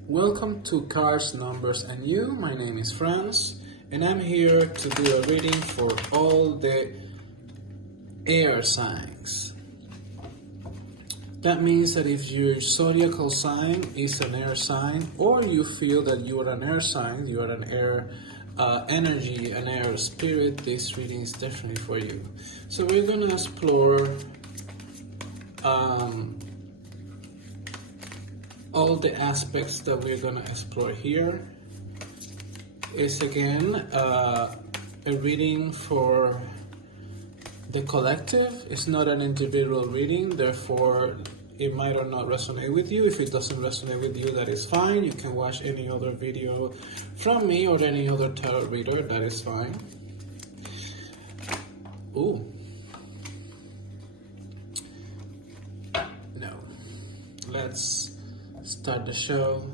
Welcome to Cards, Numbers and You. My name is Franz and I'm here to do a reading for all the air signs. That means that if your zodiacal sign is an air sign, or you feel that you are an air sign, you are an air energy, an air spirit, this reading is definitely for you. So we're going to explore all the aspects that we're going to explore here. Is again a reading for the collective. It's not an individual reading, therefore it might or not resonate with you. If it doesn't resonate with you, that is fine. You can watch any other video from me or any other tarot reader, that is fine. Ooh. No. Let's start the show.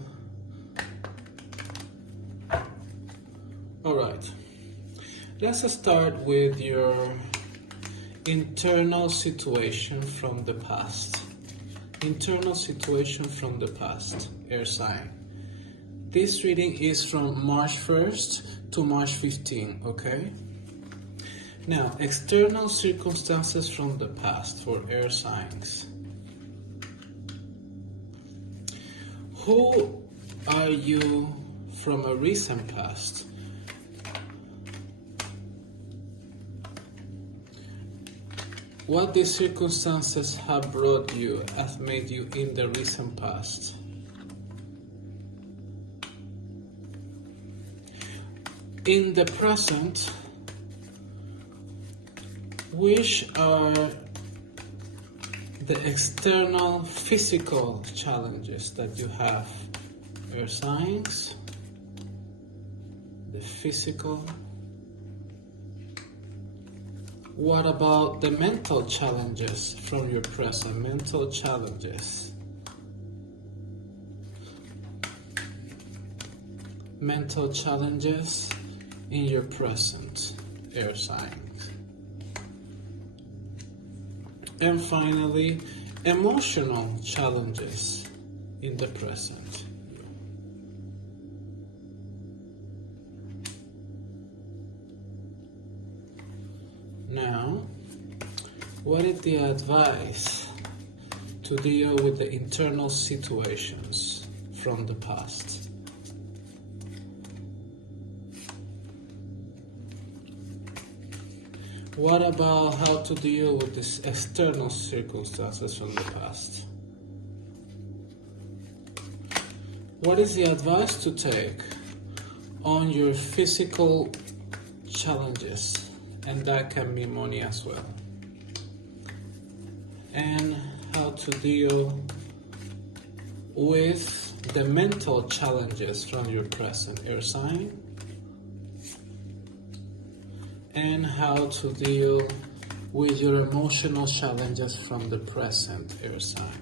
Alright. Let's start with your internal situation from the past. Internal situation from the past, air sign. This reading is from March 1st to March 15th, okay? Now, external circumstances from the past for air signs. Who are you from a recent past? What the circumstances have brought you, have made you in the recent past. In the present, which are the external physical challenges that you have? Air signs, the physical. What about the mental challenges from your present? Mental challenges. Mental challenges in your present, air signs. And finally, emotional challenges in the present. Now, what is the advice to deal with the internal situations from the past? What about how to deal with these external circumstances from the past? What is the advice to take on your physical challenges? And that can be money as well. And how to deal with the mental challenges from your present air sign. And how to deal with your emotional challenges from the present air sign.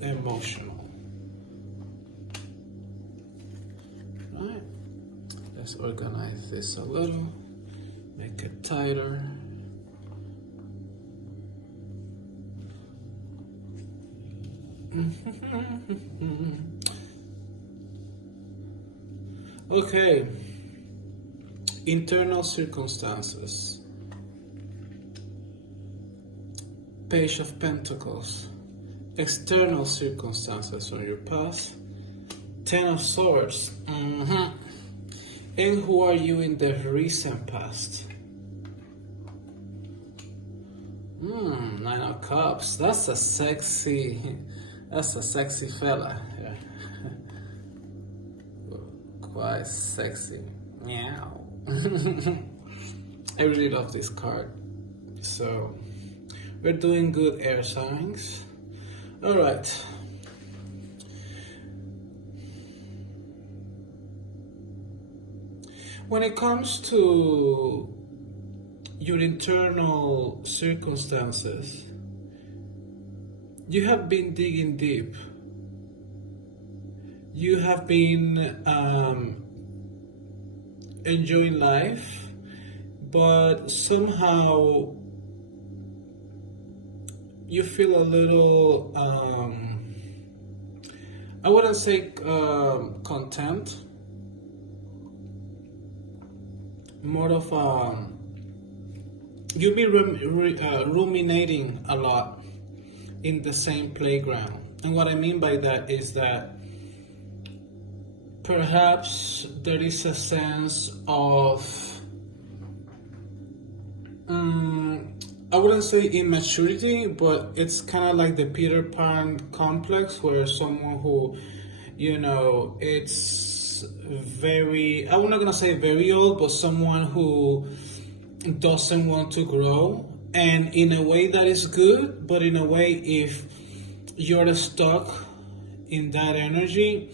Emotional. Right? Let's organize this a little. Make it tighter. Okay. Internal circumstances. Page of Pentacles. External circumstances from your past. Ten of Swords. And who are you in the recent past? Nine of Cups. That's a sexy fella. Yeah. Quite sexy. Meow. I really love this card. So, we're doing good, air signs. Alright. When it comes to your internal circumstances, you have been digging deep. You have been enjoying life, but somehow you feel a little I wouldn't say content, more of you'll be ruminating a lot in the same playground. And what I mean by that is that perhaps there is a sense of I wouldn't say immaturity, but it's kind of like the Peter Pan complex, where someone who, you know, it's very, I'm not gonna say very old, but someone who doesn't want to grow. And in a way that is good, but in a way, if you're stuck in that energy,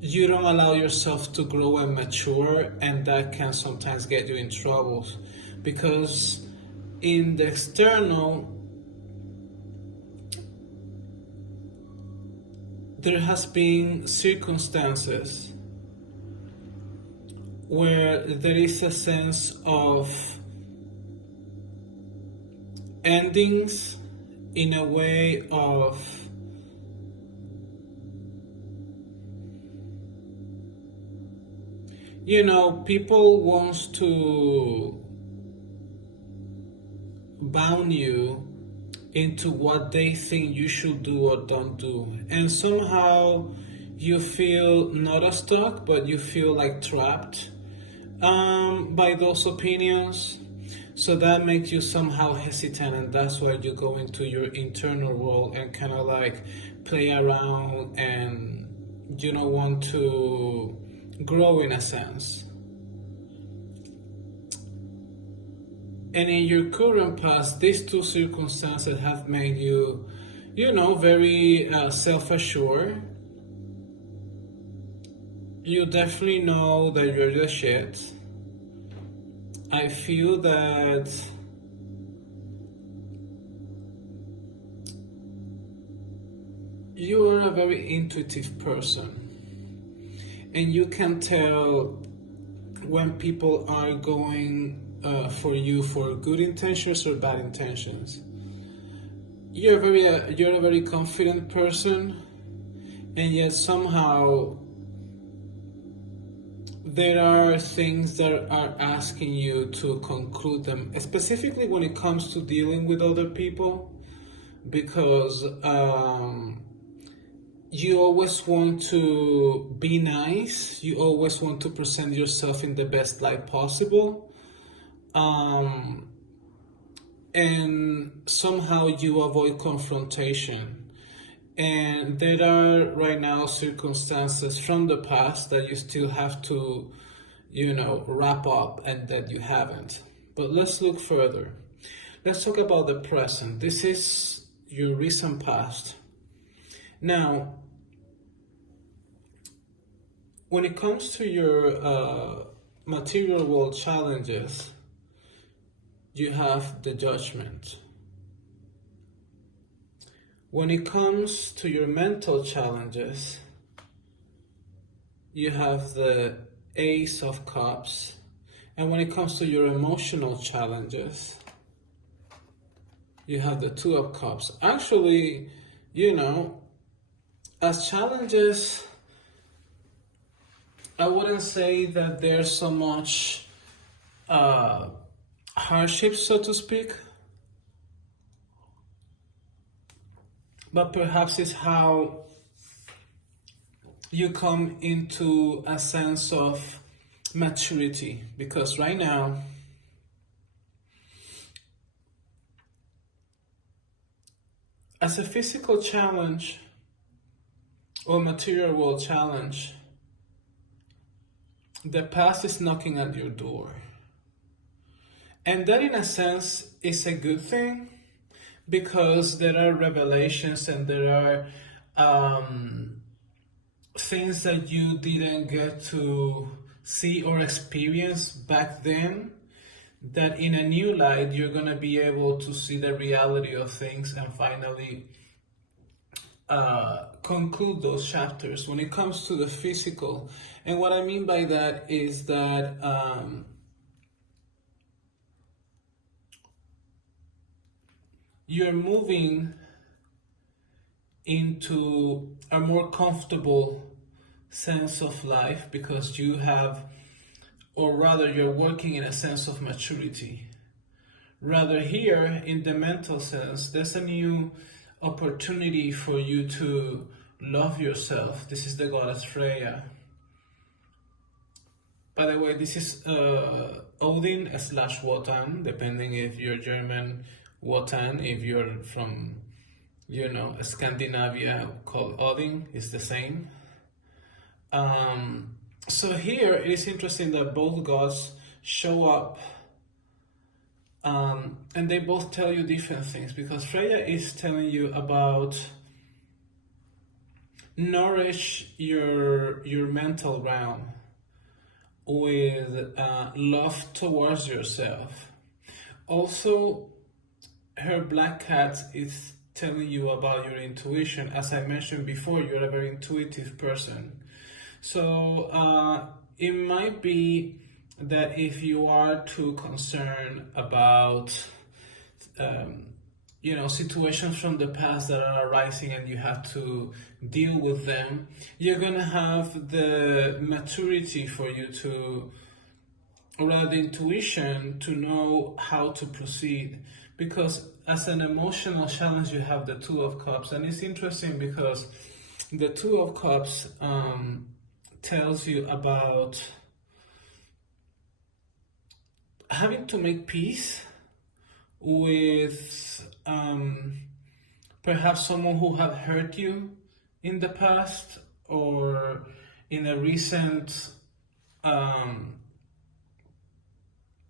you don't allow yourself to grow and mature, and that can sometimes get you in troubles. Because in the external, there has been circumstances where there is a sense of endings in a way of people wants to bound you into what they think you should do or don't do, and somehow you feel not stuck, but you feel like trapped by those opinions. So that makes you somehow hesitant, and that's why you go into your internal world and kind of like play around, and you don't want to grow in a sense. And in your current past, these two circumstances have made you, very self-assured. You definitely know that you're the shit. I feel that you are a very intuitive person, and you can tell when people are going for you for good intentions or bad intentions. You're a very confident person, and yet somehow there are things that are asking you to conclude them, specifically when it comes to dealing with other people, because you always want to be nice, you always want to present yourself in the best light possible, and somehow you avoid confrontation. And there are right now circumstances from the past that you still have to, wrap up, and that you haven't. But let's look further. Let's talk about the present. This is your recent past. Now, when it comes to your material world challenges, you have the Judgment. When it comes to your mental challenges, you have the Ace of Cups. And when it comes to your emotional challenges, you have the Two of Cups. Actually, as challenges, I wouldn't say that there's so much hardships, so to speak, but perhaps it's how you come into a sense of maturity. Because right now, as a physical challenge or material world challenge, the past is knocking at your door. And that, in a sense, is a good thing, because there are revelations and there are things that you didn't get to see or experience back then, that in a new light you're going to be able to see the reality of things and finally conclude those chapters when it comes to the physical. And what I mean by that is that you're moving into a more comfortable sense of life because you have, or rather you're working in a sense of maturity. Rather here, in the mental sense, there's a new opportunity for you to love yourself. This is the goddess Freya. By the way, this is Odin / Wotan, depending if you're German, Wotan. If you're from, you know, Scandinavia, called Odin, is the same. So here it is interesting that both gods show up, and they both tell you different things, because Freya is telling you about nourish your mental realm with love towards yourself. Also, her black cat is telling you about your intuition. As I mentioned before, you're a very intuitive person. So it might be that if you are too concerned about you know, situations from the past that are arising and you have to deal with them, you're gonna have the maturity for you to, or rather the intuition to know how to proceed. Because as an emotional challenge, you have the Two of Cups, and it's interesting because the Two of Cups tells you about having to make peace with perhaps someone who have hurt you in the past, or in a recent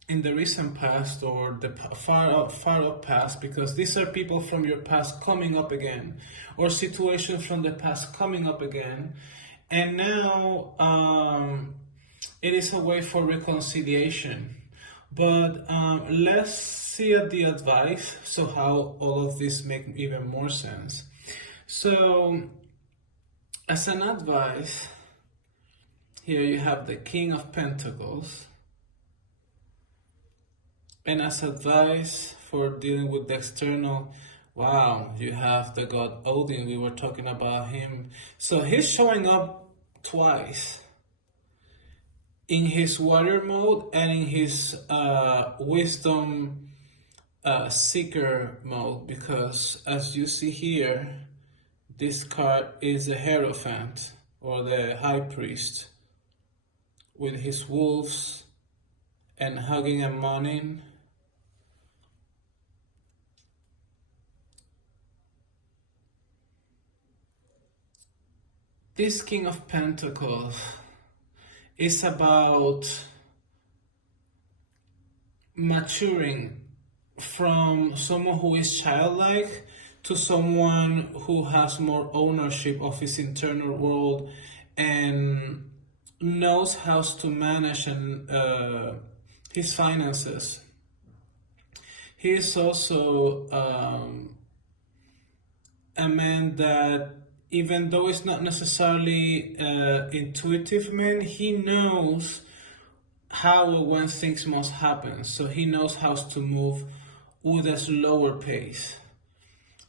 in the recent past, or the far up past, because these are people from your past coming up again, or situations from the past coming up again, and now it is a way for reconciliation. But let's see at the advice, so how all of this make even more sense. So as an advice, here you have the King of Pentacles, and as advice for dealing with the external, wow, you have the god Odin. We were talking about him. So he's showing up twice, in his warrior mode and in his wisdom seeker mode, because as you see here, this card is a Hierophant, or the High Priest, with his wolves and hugging and mourning. This King of Pentacles is about maturing from someone who is childlike to someone who has more ownership of his internal world and knows how to manage his finances. He is also a man that, even though it's not necessarily intuitive man, he knows how or when things must happen. So he knows how to move with a slower pace.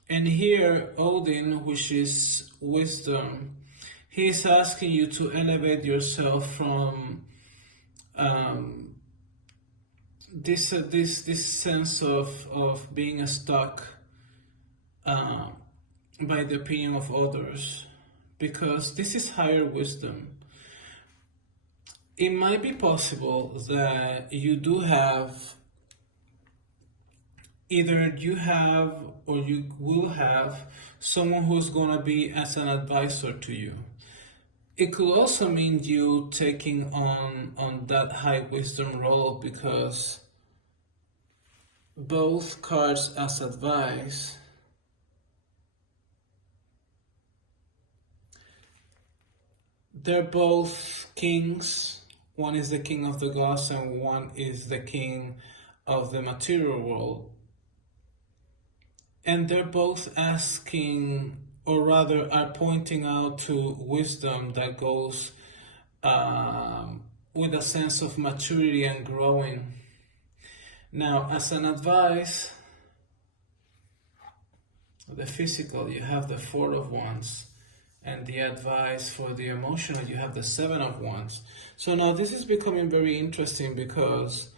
And here, Odin, which is wisdom, he is asking you to elevate yourself from this sense of being stuck by the opinion of others, because this is higher wisdom. It might be possible that you do have, either you have or you will have someone who's going to be as an advisor to you. It could also mean you taking on that high wisdom role, because both cards as advice they're both kings. One is the king of the gods and one is the king of the material world. And they're both asking, or rather are pointing out to wisdom that goes with a sense of maturity and growing. Now, as an advice, the physical, you have the Four of Wands. And the advice for the emotional, you have the Seven of Wands. So now this is becoming very interesting because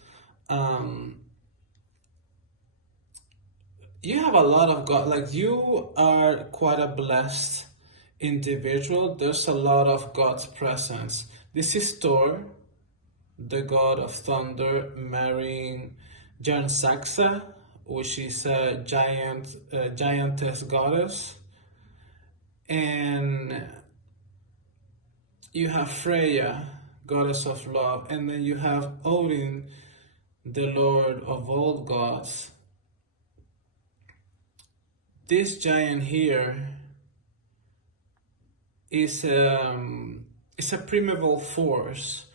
you have a lot of God, like you are quite a blessed individual. There's a lot of God's presence. This is Thor, the god of thunder, marrying Saxa, which is a giantess goddess. And you have Freya, goddess of love, and then you have Odin, the lord of all gods. This giant here is a primeval force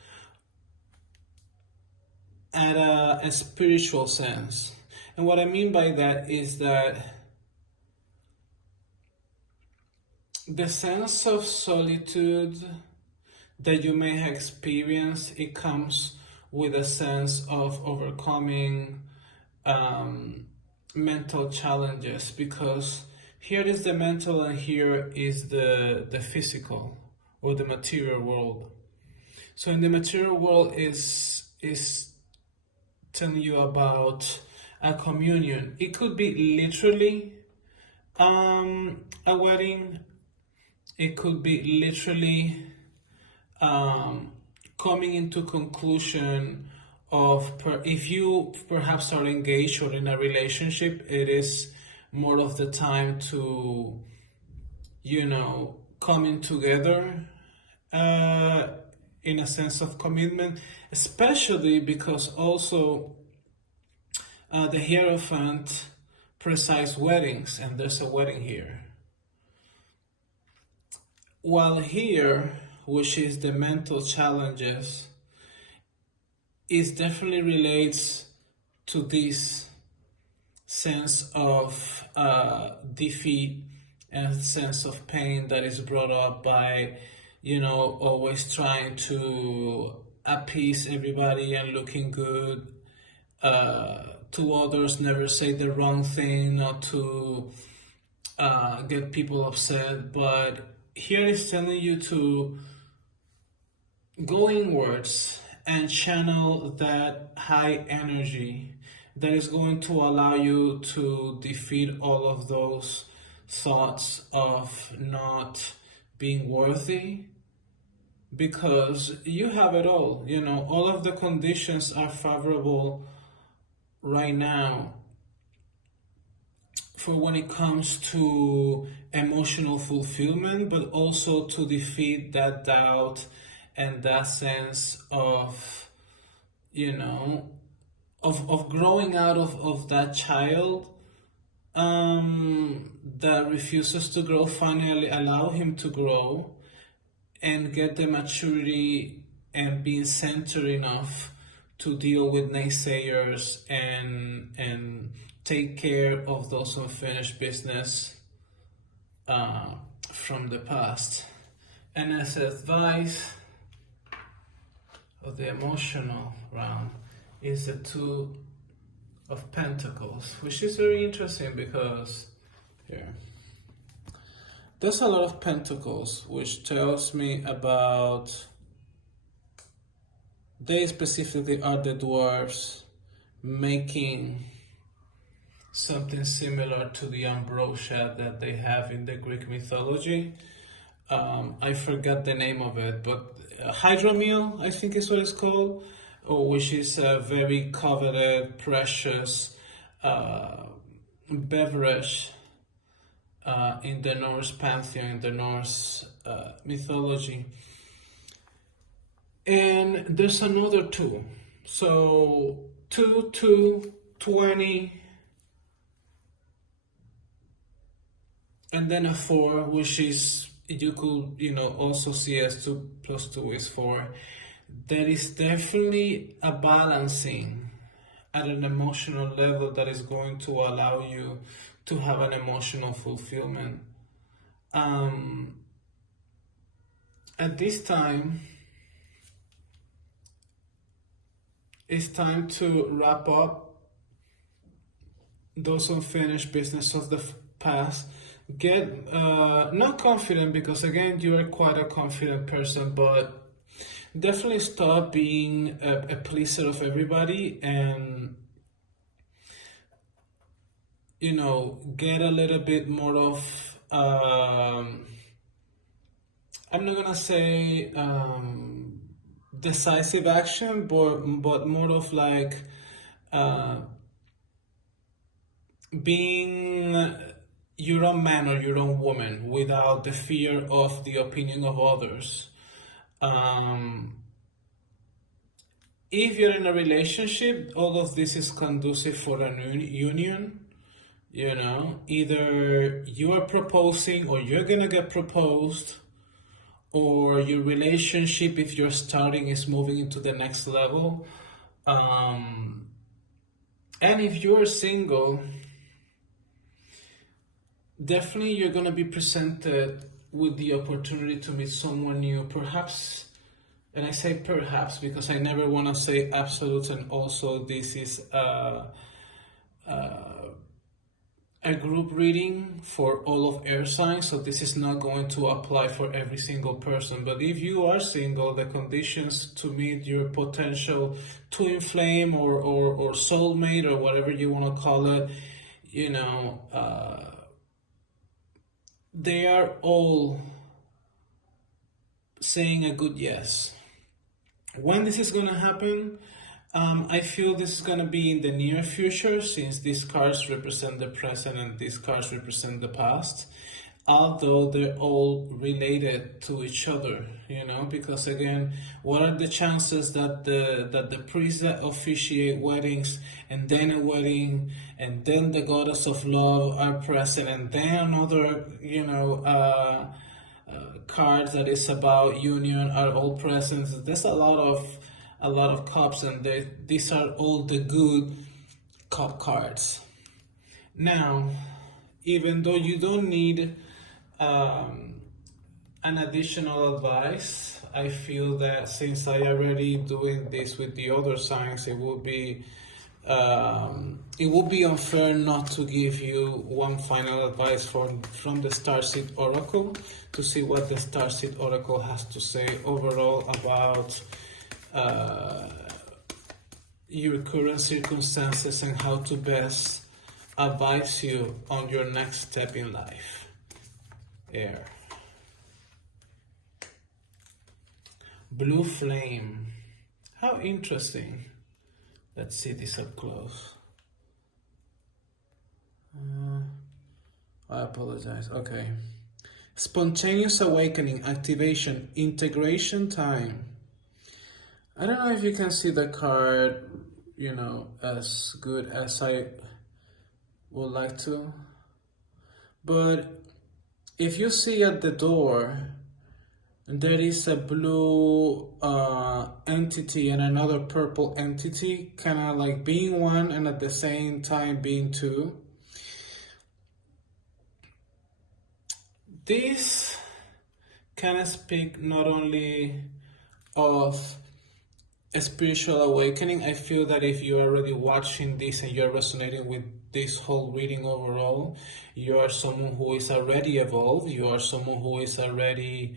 at a spiritual sense. And what I mean by that is that the sense of solitude that you may have experienced, it comes with a sense of overcoming mental challenges, because here is the mental and here is the physical or the material world. So in the material world is telling you about a communion. It could be literally a wedding. It could be literally coming into conclusion of, if you perhaps are engaged or in a relationship, it is more of the time to, coming together in a sense of commitment, especially because also the Hierophant presides weddings, and there's a wedding here. While here, which is the mental challenges, it definitely relates to this sense of defeat and sense of pain that is brought up by, always trying to appease everybody and looking good to others, never say the wrong thing, not to get people upset. But here is telling you to go inwards and channel that high energy that is going to allow you to defeat all of those thoughts of not being worthy, because you have it all. All of the conditions are favorable right now for when it comes to emotional fulfillment, but also to defeat that doubt and that sense of, of growing out of that child that refuses to grow. Finally allow him to grow and get the maturity and being centered enough to deal with naysayers and take care of those unfinished business from the past. And as advice of the emotional realm is the Two of Pentacles, which is very interesting because here there's a lot of pentacles, which tells me about, they specifically are the dwarves making something similar to the ambrosia that they have in the Greek mythology. I forgot the name of it, but hydromel, I think is what it's called, which is a very coveted, precious beverage in the Norse pantheon, in the Norse mythology. And there's another two. So 2, 2, 20, and then a 4, which is, you could, also see as 2 plus 2 is 4. There is definitely a balancing at an emotional level that is going to allow you to have an emotional fulfillment. At this time, it's time to wrap up those unfinished business past, get not confident, because again you are quite a confident person, but definitely stop being a pleaser of everybody, and you know, get a little bit more of I'm not gonna say decisive action, but more of like being your own man or your own woman without the fear of the opinion of others. If you're in a relationship, all of this is conducive for a union. You know, either you are proposing or you're gonna get proposed, or your relationship, if you're starting, is moving into the next level. And if you're single, definitely you're gonna be presented with the opportunity to meet someone new, perhaps. And I say perhaps because I never want to say absolutes, and also this is a group reading for all of air signs, so this is not going to apply for every single person. But if you are single, the conditions to meet your potential twin flame or soulmate, or whatever you want to call it, you know, they are all saying a good yes. When this is going to happen, I feel this is going to be in the near future, since these cards represent the present and these cards represent the past, although they're all related to each other, you know, because again, what are the chances that the priests that officiate weddings, and then a wedding, and then the goddess of love are present, and then another, you know, cards that is about union are all present. There's a lot of cups, and these are all the good cup cards. Now, even though you don't need an additional advice, I feel that since I already doing this with the other signs, it would be unfair not to give you one final advice from the Starseed Oracle, to see what the Starseed Oracle has to say overall about your current circumstances and how to best advise you on your next step in life. Air. Blue flame. How interesting. Let's see this up close. I apologize. Okay. Spontaneous awakening, activation, integration time. I don't know if you can see the card, you know, as good as I would like to. But if you see at the door, there is a blue entity and another purple entity, kind of like being one and at the same time being two. This kind of speak not only of a spiritual awakening. I feel that if you're already watching this and you're resonating with this whole reading overall, you are someone who is already evolved. You are someone who is already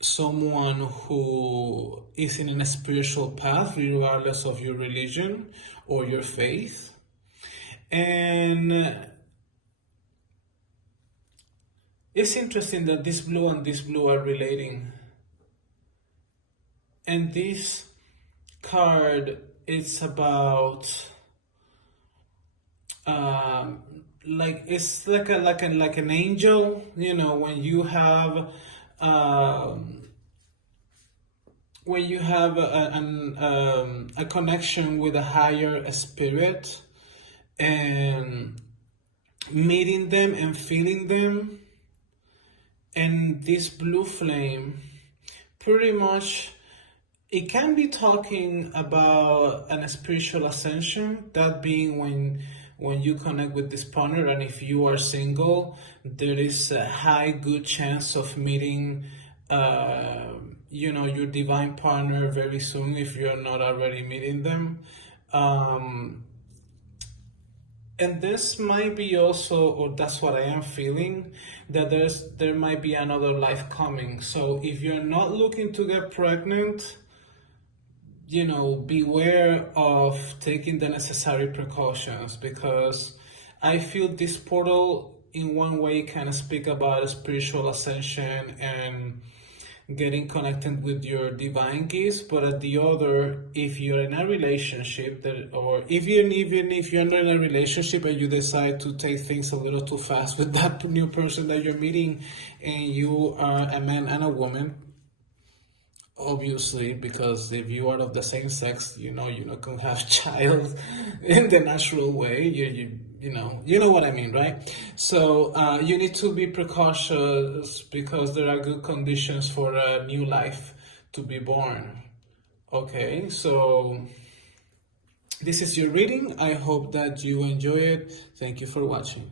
someone who is in a spiritual path, regardless of your religion or your faith. And it's interesting that this blue and this blue are relating. And this card, it's about it's like an angel, you know, when you have a connection with a higher spirit and meeting them and feeling them. And this blue flame, pretty much, it can be talking about an spiritual ascension, that being when you connect with this partner. And if you are single, there is a high good chance of meeting you know, your divine partner very soon, if you're not already meeting them. And this might be also, or that's what I am feeling, that there might be another life coming. So if you're not looking to get pregnant, you know, beware of taking the necessary precautions, because I feel this portal in one way kind of speak about spiritual ascension and getting connected with your divine gifts, but at the other, if you're in a relationship that, or even if you're not in a relationship and you decide to take things a little too fast with that new person that you're meeting, and you are a man and a woman, obviously, because if you are of the same sex, you know, you're not gonna have child in the natural way. You know what I mean, right? So you need to be precautious, because there are good conditions for a new life to be born. Okay, so this is your reading. I hope that you enjoy it. Thank you for watching.